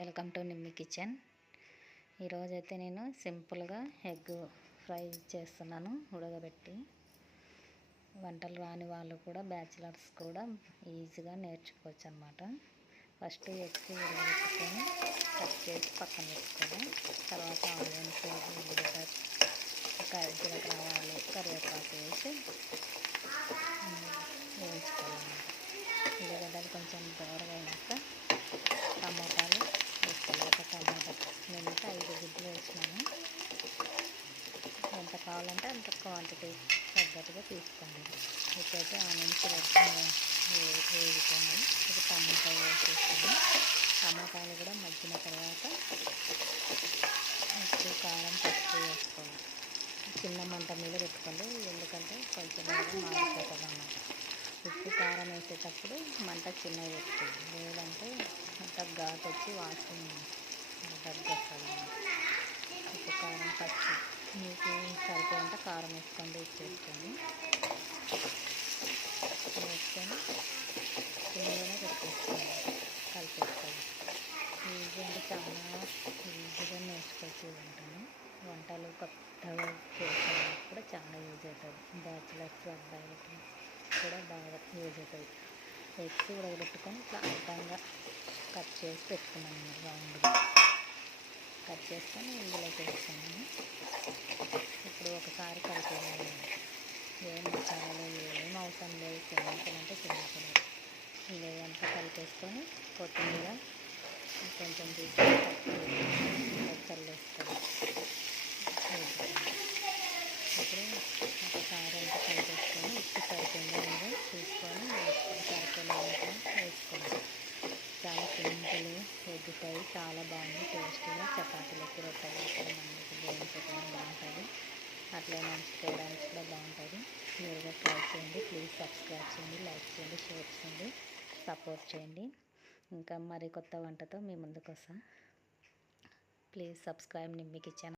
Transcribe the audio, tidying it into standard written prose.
Welcome to Nimmi kitchen. ఈరోజైతే నేను సింపుల్గా ఎగ్ ఫ్రై చేస్తున్నాను ఉడకబెట్టి. వంటలు రాని వాళ్ళు కూడా, బ్యాచిలర్స్ కూడా ఈజీగా నేర్చుకోవచ్చు అన్నమాట. ఫస్ట్ ఎగ్స్ ఉడకబెట్టుకొని కట్ చేసి పక్కన పెట్టుకోవాలి. తర్వాత ఆనియన్స్, ఉల్లిగడ్డ, జీలకర్ర, ఆవాలు, కరివేపాకు వేసి వేయించుకోవాలన్నమాట. ఉల్లిగడ్డలు కొంచెం దూరగా అయినాక టమోటాలు వేసుకోవాలి. ఒక టమాటా నేనైతే 5 గుడ్లు వేసినాను. ఎంత కావాలంటే అంత క్వాంటిటీ తగ్గట్టుగా తీసుకోండి. ఇప్పుడైతే ఆనియన్స్ వేగుతున్నాయి. ఇది టమాటా వేసేస్తాను. టమాటాలు కూడా మగ్గిన తర్వాత ఉప్పు, కారం, పసుపు వేసుకోవాలి. చిన్న మంట మీద పెట్టుకోండి, ఎందుకంటే కొంచెం మాడిపోతుంది అన్నమాట. ఉప్పు, కారం వేసేటప్పుడు మంట చిన్నగా పెట్టుకోండి, లేదంటే అంత ఘాటు వచ్చి వాసన దగ్గేస్తుంది. ఉప్పు, కారం, పసుపు మీకు సరిపోయేంత కారం వేసుకోండి, ఉప్పు వేసుకోండి. వేసుకొని చిన్నగానే పెట్టేసుకోండి, కలిపేసుకోండి. ఈజీ అంటే చాలా ఈజీగా నేర్చుకోవచ్చు వంటలు కొత్తగా చేసే వాళ్ళకి కూడా చాలా యూజ్ అవుతుంది. బ్యాచిలర్స్ అబ్బాయిలకి కూడా బాగా యూజ్ అవుతుంది. ఎగ్స్ ఉడకబెట్టుకొని ఇట్లా అడ్డంగా కట్ చేసి పెట్టుకున్నాను. నేను రౌండ్గా కట్ చేసుకొని ఇందులోకి వేసుకున్నాను. ఇప్పుడు ఒకసారి కలిపేయాలి. ఏం మసాలాలు ఏం అవసరం లేదు. సింపుల్ అంటే సింపుల్. ఇదంతా కలిపేసుకొని కొత్తిమీర కొంచెం తీసుకొని చల్లేసుకోవాలి. ఇప్పుడు ఒకసారి అంతా కలిపేసుకొని ఉప్పు సరిపోయిందో లేదో చూసుకొని వేసుకోండి. చాలా సింపుల్ ఎగ్ ఫ్రై, చాలా బాగుంది. టేస్టీగా చపాతీలకి, రొట్టెలకి, మందికి వేయించడం బాగుంటుంది. అట్లా నంచుకోవడానికి కూడా బాగుంటుంది. మీరుగా ట్రై చేయండి. ప్లీజ్ సబ్స్క్రైబ్ చేయండి, లైక్ చేయండి, షేర్ చేయండి, సపోర్ట్ చేయండి. ఇంకా మరి కొత్త వంటతో మీ ముందుకు వస్తా. Please subscribe Nimmi kitchen.